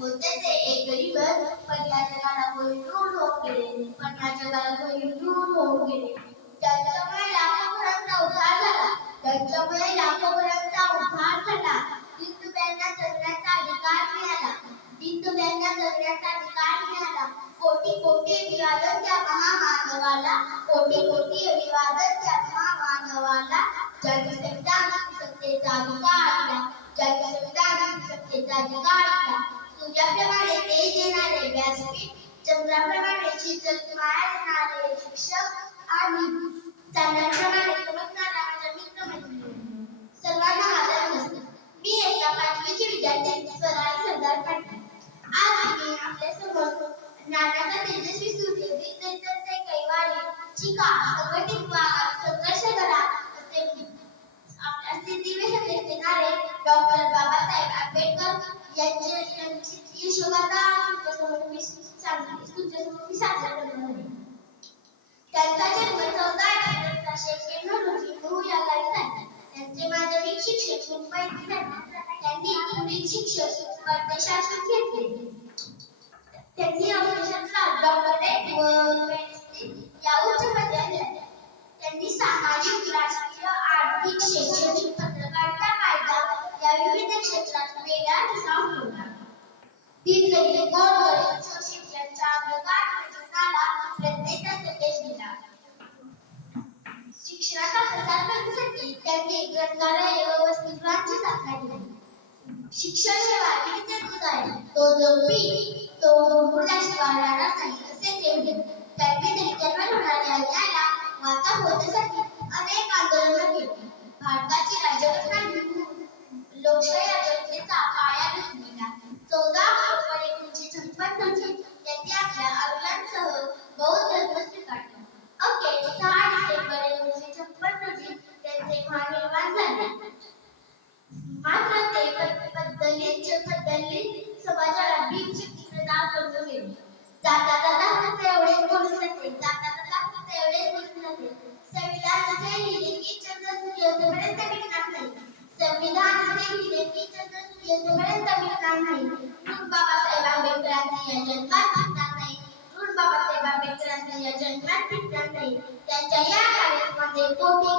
होते ते एक गरीबच पण या जगाला कोणी दूर होऊन गेले पण या जगाला कोणी दूर होऊन गेले त्यांच्यामुळे लाखो घरांचा उद्धार झाला. त्यांच्यामुळे लाखो घरांचा उद्धार झाला. दीनदुबळ्यांना जगण्याचा अधिकार मिळाला. दीनदुबळ्यांना जगण्याचा अधिकार मिळाला. कोटी कोटी अभिवादन त्या महामानवाला. कोटी कोटी अभिवादन त्या महामानवाला. ज्याची संविधान सत्तेचा अधिकार दिला ज्याची संविधान सत्तेचा अधिकार तुझ्याप्रमाणे ते देणारे व्यासपीठ चंद्राप्रमाणे शीतल माया देणारे शिक्षक आणि चांदण्याप्रमाणे चमकणारा माझा मित्र सर्वांना आदर नमस्कार. मी एका पाचवीची विद्यार्थी स्वराज सरदार पाटील. आज आम्ही आपल्यासमोर नानाचा तेजस्वी सूर्य दिग्दर्शनचे कैवारी चिका संघटित व्हा करणार आहे त्यांचा जन्म चौदा एप्रिल अठराशे एक्क्याण्णव रोजी नऊ या गावी झाला त्यांचे माध्यमिक शिक्षण मुंबईत झाले त्यांनी पुढील शिक्षण परदेशातून घेतले त्यांनी अर्थशास्त्रात डॉक्टरेट दीनदलित गोरगरीब शोषित यांच्या अंधकार जीवनाला प्रज्ञेचा संदेश दिला शिक्षणाचा प्रसार करण्यासाठी त्यांनी ग्रंथालय व वसतिगृहांची स्थापना केली शिक्षण सेवा वाघिणीचे दूध आहे? तो जो पी तो मुर्दाशिवाय राहणार नाही असे ते म्हणले मात्र ते पद- पद्धतीचे समाजाला भीम शक्ती प्रदान करून गेले जाता जाता फक्त एवढे बोलून जाते जाता जाता फक्त एवढे बोलून जाते संविधान असे लिहिले की चंद्र सूर्योदयापर्यंत मिटणार नाही संविधान असे लिहिले की चंद्र सूर्योदयापर्यंत मिटणार नाही म्हणून बाबासाहेब आंबेडकरांनी या जन्मात मिटणार नाही म्हणून बाबासाहेब आंबेडकरांनी या जन्मात मिटणार नाही त्यांच्या या कार्यक्रमाचे कोटी